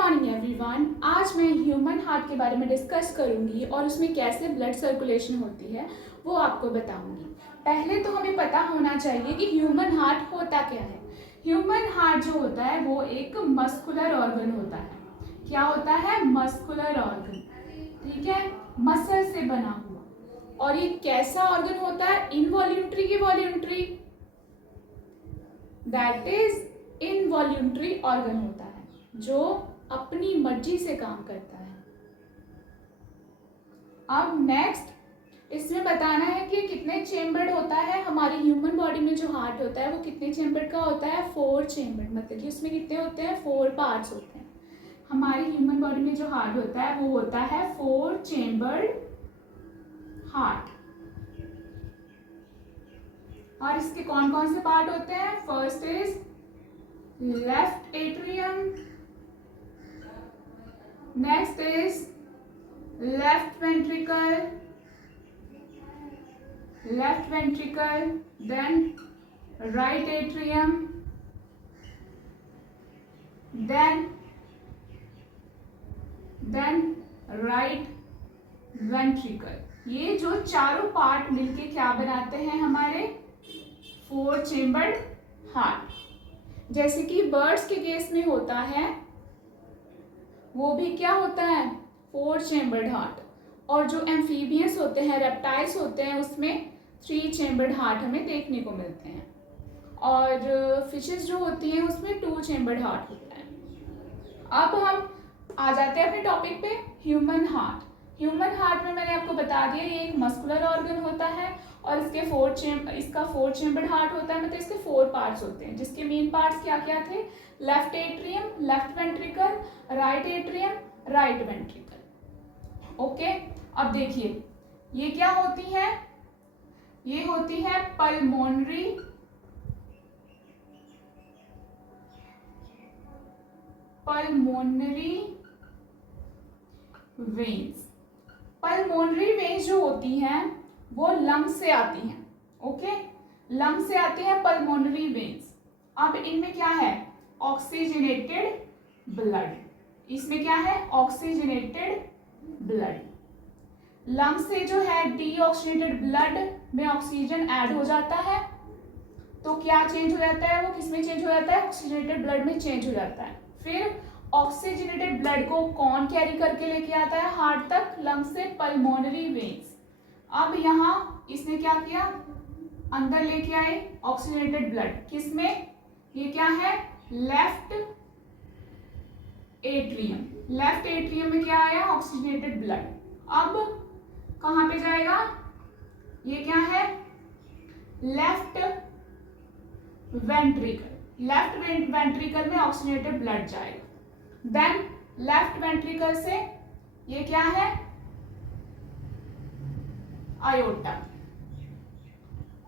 Morning everyone. आज मैं human heart के बारे में डिस्कस करूंगी और उसमें कैसे ब्लड सर्कुलेशन होती है वो आपको बताऊंगी। पहले तो हमें पता होना चाहिए कि ह्यूमन हार्ट होता क्या है। ह्यूमन हार्ट जो होता है वो एक मस्कुलर ऑर्गन होता है। क्या होता है? Muscular organ. ठीक है, मसल से बना हुआ। और ये कैसा ऑर्गन होता है? इनवॉल्यूंटरी की voluntary? That is involuntary organ होता है जो अपनी मर्जी से काम करता है। अब नेक्स्ट इसमें बताना है कि कितने चेम्बर्ड होता है। हमारी ह्यूमन बॉडी में जो हार्ट होता है वो कितने चेम्बर्ड का होता है? 4 चेम्बर्ड। मतलब कि उसमें कितने होते हैं? 4 पार्ट्स होते हैं। हमारी ह्यूमन बॉडी में जो हार्ट होता है वो होता है 4 चेम्बर्ड हार्ट। और इसके कौन कौन से पार्ट होते हैं? First is left atrium, next is left ventricle, then right atrium, then right ventricle। ये जो चारों पार्ट मिलके क्या बनाते हैं? हमारे 4 चेम्बर्ड हार्ट। जैसे कि बर्ड्स के केस में होता है वो भी क्या होता है? 4 चेम्बर्ड हार्ट। और जो एम्फीबियंस होते हैं, रेप्टाइल्स होते हैं, उसमें 3 चेम्बर्ड हार्ट हमें देखने को मिलते हैं। और फिशेस जो होती हैं उसमें 2 चेम्बर्ड हार्ट होता है। अब हम आ जाते हैं अपने टॉपिक पे, ह्यूमन हार्ट। ह्यूमन हार्ट में मैंने आपको बता दिया ये एक मस्कुलर ऑर्गन होता है और इसका 4 चेम्बर्ड हार्ट होता है। मतलब इसके 4 पार्ट्स होते हैं जिसके मेन पार्ट्स क्या क्या थे? Left atrium, left ventricle, right atrium, right ventricle. Okay, अब देखिए ये क्या होती है? ये होती है पल्मोनरी वेन्स। पल्मोनरी वेन्स जो होती हैं वो लंग्स से आती हैं। ओके, लंग्स से आती हैं पल्मोनरी वेन्स। अब इनमें क्या है? Oxygenated blood. इसमें क्या है? Oxygenated blood. लंग्स से जो है डीऑक्सीजनेटेड ब्लड में ऑक्सीजन ऐड हो जाता है तो क्या चेंज हो जाता है? वो किस में चेंज हो जाता है? ऑक्सीजनेटेड ब्लड में चेंज हो जाता है। फिर ऑक्सीजनेटेड ब्लड को कौन कैरी करके लेके आता है हार्ट तक? लंग्स से पल्मोनरी वेन्स। अब यहाँ इसने क्या किया? अंदर लेके आए ऑक्सीजनेटेड ब्लड। किसमें? ये क्या है? Left atrium. लेफ्ट एट्रियम में क्या आया? Oxygenated blood. अब कहां पे जाएगा? ये क्या है? Left ventricle. लेफ्ट वेंट्रिकल में ऑक्सीजनेटेड ब्लड जाएगा। देन लेफ्ट वेंट्रिकल से ये क्या है? आयोटा।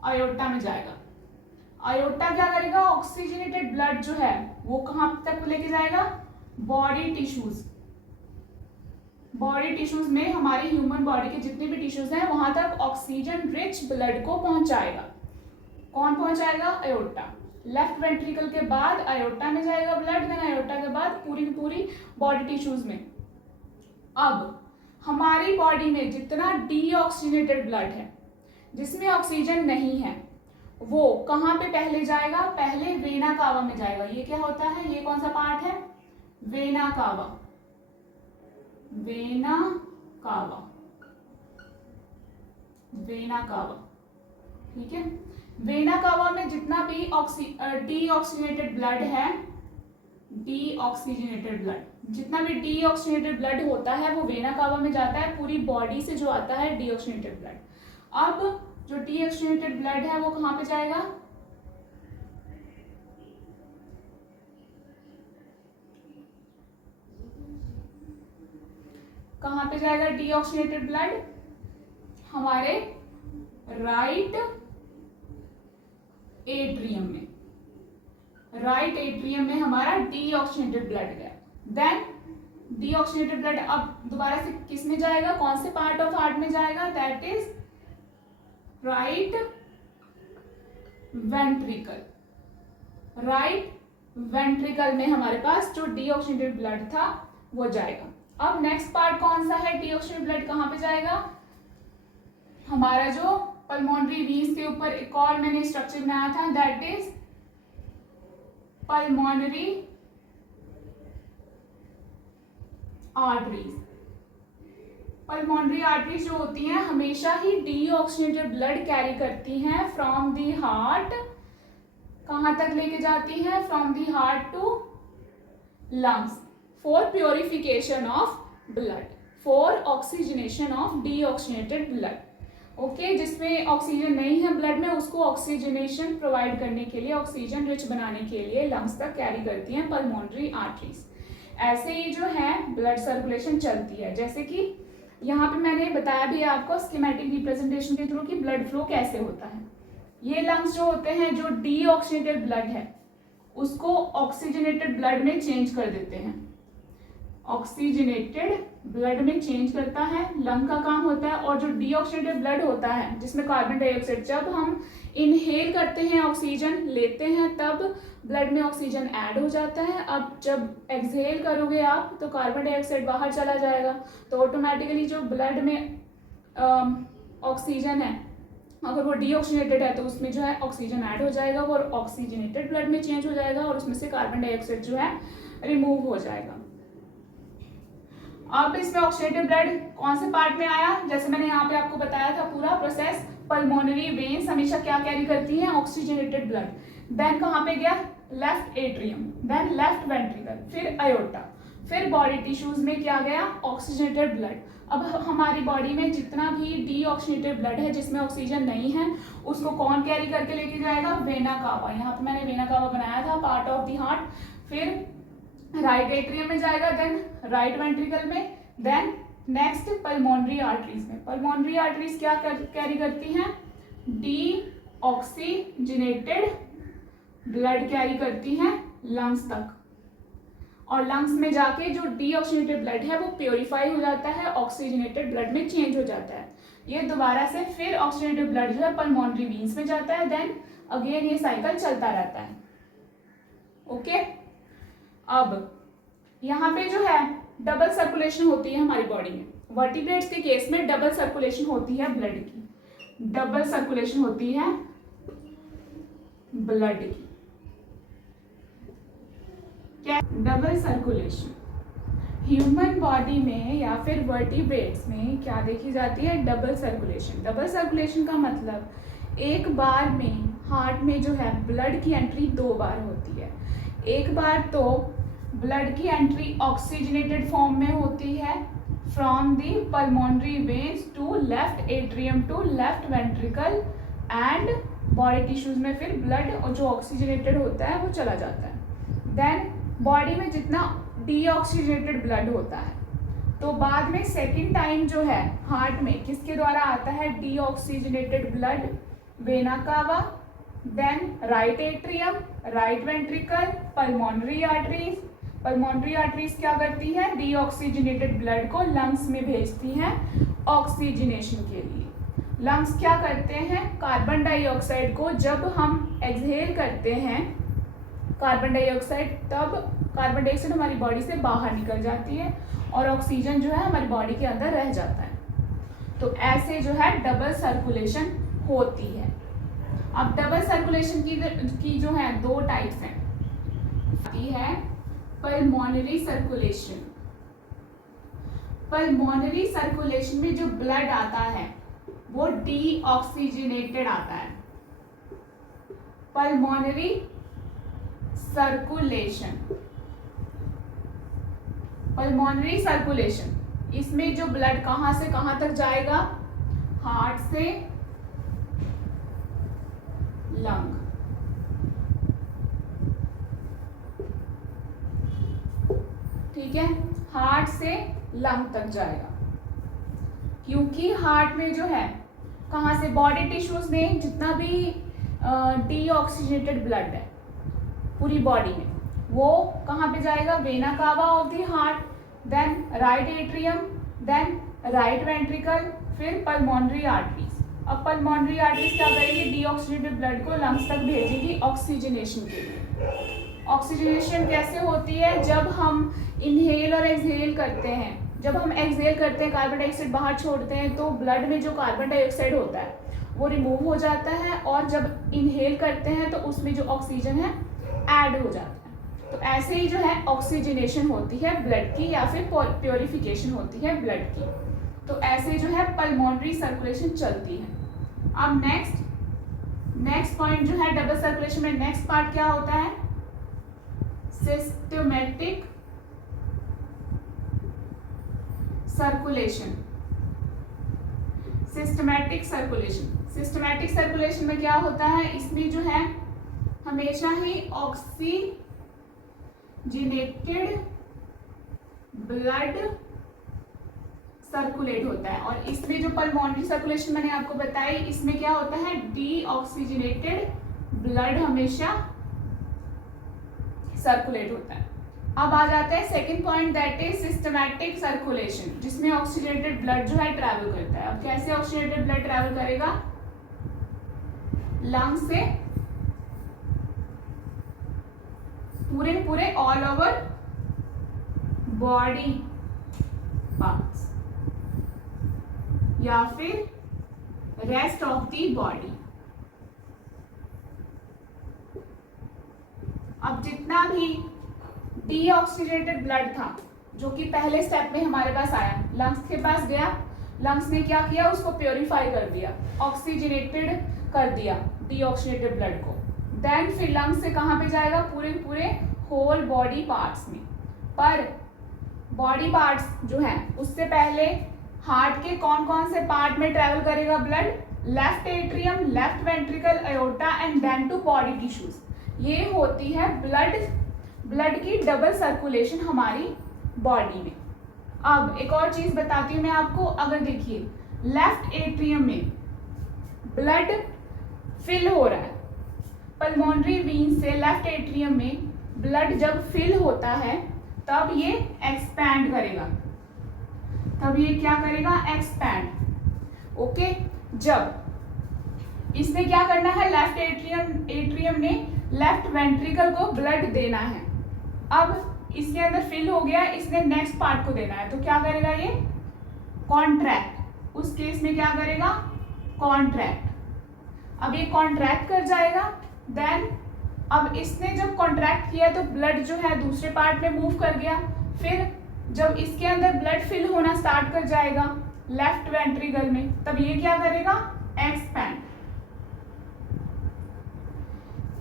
आयोटा में जाएगा। आयोटा क्या करेगा? ऑक्सीजनेटेड ब्लड जो है वो कहां तक लेके जाएगा? Body tissues. बॉडी टिश्यूज में हमारी ह्यूमन बॉडी के जितने भी टिश्यूज हैं वहां तक ऑक्सीजन रिच ब्लड को पहुंचाएगा। कौन पहुंचाएगा? आयोटा। लेफ्ट वेंट्रिकल के बाद आयोटा में जाएगा ब्लड, देन आयोटा के बाद पूरी की पूरी बॉडी टिश्यूज में। अब हमारी बॉडी में जितना डीऑक्सीजनेटेड ब्लड है, जिसमें ऑक्सीजन नहीं है, वो कहां पे पहले जाएगा? पहले वेना कावा में जाएगा। ये क्या होता है? ये कौन सा पार्ट है? Vena cava. Vena cava, vena cava. ठीक है, वेना कावा में जितना भी डीऑक्सीजनेटेड ब्लड है, डीऑक्सीजनेटेड ब्लड, जितना भी डीऑक्सीजनेटेड ब्लड होता है वो वेना कावा में जाता है। पूरी बॉडी से जो आता है डीऑक्सीजनेटेड ब्लड। अब जो डीऑक्सीजनेटेड ब्लड है वो कहां पे जाएगा? कहां पे जाएगा डीऑक्सीजनेटेड ब्लड? हमारे राइट एट्रियम में। राइट एट्रियम में हमारा डीऑक्सीजनेटेड ब्लड गया। देन डीऑक्सीजनेटेड ब्लड अब दोबारा से किस में जाएगा? कौन से पार्ट ऑफ हार्ट में जाएगा? That is right ventricle. Right ventricle में हमारे पास जो डीऑक्सीजनेटेड ब्लड था वो जाएगा। अब नेक्स्ट पार्ट कौन सा है, डीऑक्सीजनेटेड ब्लड कहाँ पे जाएगा, हमारा जो पल्मोनरी वीन्स के ऊपर एक और मैंने स्ट्रक्चर बनाया था, that is pulmonary arteries. Pulmonary arteries जो होती हैं हमेशा ही डीऑक्सीजनेटेड ब्लड कैरी करती हैं फ्रॉम दी हार्ट, कहाँ तक लेके जाती हैं, from the heart to lungs for purification of blood, for oxygenation of deoxygenated blood. Okay, जिसमें ऑक्सीजन नहीं है ब्लड में उसको ऑक्सीजनेशन प्रोवाइड करने के लिए, ऑक्सीजन रिच बनाने के लिए लंग्स तक कैरी करती हैं पल्मोनरी आर्टरीज। ऐसे ही जो है ब्लड सर्कुलेशन चलती है, जैसे कि यहाँ पे मैंने बताया भी आपको स्कीमेटिक रिप्रेजेंटेशन के थ्रू कि ब्लड फ्लो कैसे होता है। ये लंग्स जो होते हैं, जो डीऑक्सीजनेटेड ब्लड है उसको ऑक्सीजनेटेड ब्लड में चेंज कर देते हैं, ऑक्सीजनेटेड ब्लड में चेंज करता है, लंग का काम होता है। और जो डीऑक्सीजनेटेड ब्लड होता है जिसमें कार्बन डाइऑक्साइड, जब हम इनहेल करते हैं ऑक्सीजन लेते हैं तब ब्लड में ऑक्सीजन ऐड हो जाता है। अब जब एक्सहेल करोगे आप तो कार्बन डाइऑक्साइड बाहर चला जाएगा, तो ऑटोमेटिकली जो ब्लड में ऑक्सीजन है अगर वो डीऑक्सीजनेटेड है तो उसमें जो है ऑक्सीजन ऐड हो जाएगा, वो ऑक्सीजनेटेड ब्लड में चेंज हो जाएगा और उसमें से कार्बन डाइऑक्साइड जो है रिमूव हो जाएगा। अब इसमें ऑक्सीजनेटेड ब्लड कौन से पार्ट में आया, जैसे मैंने यहाँ पे आपको बताया था पूरा प्रोसेस, पल्मोनरी वेन्स हमेशा क्या कैरी करती हैं, ऑक्सीजनेटेड ब्लड। देन कहाँ पे गया, left atrium, then left ventricle, फिर अयोर्टा, फिर बॉडी टिश्यूज में क्या गया, ऑक्सीजनेटेड ब्लड। अब हमारी बॉडी में जितना भी डीऑक्सीजनेटेड ब्लड है जिसमें ऑक्सीजन नहीं है उसको कौन कैरी करके लेके जाएगा, वेना कावा। यहाँ पे मैंने वेना कावा बनाया था, पार्ट ऑफ द हार्ट। फिर राइट एट्रियम में जाएगा, देन राइट वेंट्रिकल में, देन नेक्स्ट पल्मोनरी आर्टरीज में। पल्मोनरी आर्टरीज क्या कैरी करती हैं, डीऑक्सीजनेटेड ब्लड कैरी करती हैं लंग्स तक, और लंग्स में जाके जो डीऑक्सीजनेटेड ब्लड है वो प्योरीफाई हो जाता है, ऑक्सीजनेटेड ब्लड में चेंज हो जाता है। ये दोबारा से फिर ऑक्सीजनेटेड ब्लड जो है पल्मोनरी वीन्स में जाता है, देन अगेन ये साइकिल चलता रहता है। ओके, अब यहाँ पे जो है डबल सर्कुलेशन होती है हमारी बॉडी में। वर्टिब्रेट्स के केस में डबल सर्कुलेशन होती है ब्लड की, डबल सर्कुलेशन होती है ब्लड की। क्या डबल सर्कुलेशन ह्यूमन बॉडी में या फिर वर्टिब्रेट्स में क्या देखी जाती है, डबल सर्कुलेशन। डबल सर्कुलेशन का मतलब एक बार में हार्ट में जो है ब्लड की एंट्री 2 बार होती है। एक बार तो ब्लड की एंट्री ऑक्सीजनेटेड फॉर्म में होती है from the pulmonary veins to left atrium to left ventricle and body tissues में फिर ब्लड जो ऑक्सीजनेटेड होता है वो चला जाता है। देन बॉडी में जितना डीऑक्सीजनेटेड ब्लड होता है तो बाद में सेकेंड टाइम जो है हार्ट में किसके द्वारा आता है, deoxygenated blood, vena cava, then right atrium, right ventricle, pulmonary arteries. Pulmonary arteries क्या करती है, डीऑक्सीजनेटेड ब्लड को लंग्स में भेजती हैं ऑक्सीजनेशन के लिए। लंग्स क्या करते हैं, कार्बन डाइऑक्साइड को जब हम एक्सहेल करते हैं कार्बन डाइऑक्साइड, तब कार्बन डाइऑक्साइड हमारी बॉडी से बाहर निकल जाती है और ऑक्सीजन जो है हमारी बॉडी के अंदर रह जाता है। तो ऐसे जो है डबल सर्कुलेशन होती है। अब डबल सर्कुलेशन की जो है 2 टाइप्स हैं, आती है पल्मोनरी सर्कुलेशन। पल्मोनरी सर्कुलेशन में जो ब्लड आता है वो डीऑक्सीजनेटेड आता है। पल्मोनरी सर्कुलेशन, पल्मोनरी सर्कुलेशन इसमें जो ब्लड कहां से कहां तक जाएगा, हार्ट से लंग, ठीक है, हार्ट से लंग तक जाएगा। क्योंकि हार्ट में जो है कहाँ से, बॉडी टिश्यूज में जितना भी डीऑक्सीजनेटेड ब्लड है पूरी बॉडी में वो कहाँ पे जाएगा, vena cava of the heart, then right atrium, then right ventricle, फिर पल्मोनरी आर्टरीज। अब पल्मोनरी आर्टरीज क्या करेगी, डीऑक्सीजनेटेड ब्लड को लंग्स तक भेजेगी ऑक्सीजनेशन के लिए। ऑक्सीजनेशन कैसे होती है? जब हम इनहेल और एक्सहेल करते हैं, जब हम एक्सहेल करते हैं कार्बन डाइऑक्साइड बाहर छोड़ते हैं तो ब्लड में जो कार्बन डाइऑक्साइड होता है वो रिमूव हो जाता है, और जब इनहेल करते हैं तो उसमें जो ऑक्सीजन है ऐड हो जाता है। तो ऐसे ही जो है ऑक्सीजनेशन होती है ब्लड की, या फिर प्योरिफिकेशन होती है ब्लड की। तो ऐसे जो है पल्मोनरी सर्कुलेशन चलती है। अब नेक्स्ट पॉइंट जो है डबल सर्कुलेशन में नेक्स्ट पार्ट क्या होता है? Systematic circulation. सिस्टमैटिक सर्कुलेशन में क्या होता है? इसमें जो है हमेशा ही ऑक्सीजनेटेड ब्लड सर्कुलेट होता है, और इसमें जो पल्मोनरी सर्कुलेशन मैंने आपको बताई, इसमें क्या होता है? डीऑक्सीजनेटेड ब्लड हमेशा सर्कुलेट होता है। अब आ जाता है second point, that is systematic circulation, जिसमें ऑक्सीजनेटेड ब्लड जो है ट्रैवल करता है। अब कैसे ऑक्सीजनेटेड ब्लड ट्रैवल करेगा? लंग से पूरे ऑल ओवर बॉडी पार्ट्स या फिर रेस्ट ऑफ द बॉडी। अब जितना भी डीऑक्सीजनेटेड ब्लड था जो कि पहले स्टेप में हमारे पास आया, लंग्स के पास गया, लंग्स ने क्या किया? उसको प्योरीफाई कर दिया, ऑक्सीजनेटेड कर दिया डीऑक्सीजनेटेड ब्लड को। देन फिर लंग्स से कहाँ पे जाएगा? पूरे होल बॉडी पार्ट्स में। पर बॉडी पार्ट्स जो है उससे पहले हार्ट के कौन कौन से पार्ट में ट्रेवल करेगा blood? Left atrium, left ventricle, aorta and then to body tissues. ये होती है ब्लड की डबल सर्कुलेशन हमारी बॉडी में। अब एक और चीज बताती हूँ मैं आपको। अगर देखिए लेफ्ट एट्रियम में ब्लड फिल हो रहा है, पल्मोनरी वीन से लेफ्ट एट्रियम में ब्लड जब फिल होता है तब ये एक्सपैंड करेगा, तब ये क्या करेगा? एक्सपैंड। ओके, जब इसने क्या करना है? लेफ्ट एट्रियम में लेफ्ट वेंट्रिकल को ब्लड देना है। अब इसके अंदर फिल हो गया, इसने नेक्स्ट पार्ट को देना है, तो क्या करेगा? ये कॉन्ट्रैक्ट। उस केस में क्या करेगा? कॉन्ट्रैक्ट। अब ये कॉन्ट्रैक्ट कर जाएगा। देन अब इसने जब कॉन्ट्रैक्ट किया तो ब्लड जो है दूसरे पार्ट में मूव कर गया। फिर जब इसके अंदर ब्लड फिल होना स्टार्ट कर जाएगा लेफ्ट वेंट्रिकल में, तब ये क्या करेगा? एक्सपैंड।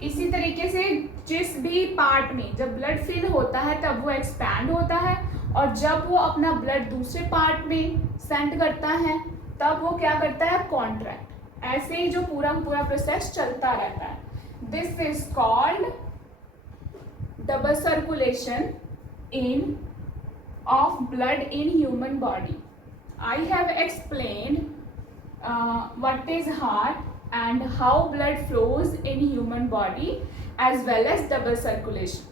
इसी तरीके से जिस भी पार्ट में जब ब्लड फिल होता है तब वो एक्सपैंड होता है, और जब वो अपना ब्लड दूसरे पार्ट में सेंड करता है तब वो क्या करता है? कॉन्ट्रैक्ट। ऐसे ही जो पूरा प्रोसेस चलता रहता है। This is called double circulation in of blood in human body. I have explained what is heart and how blood flows in human body as well as double circulation.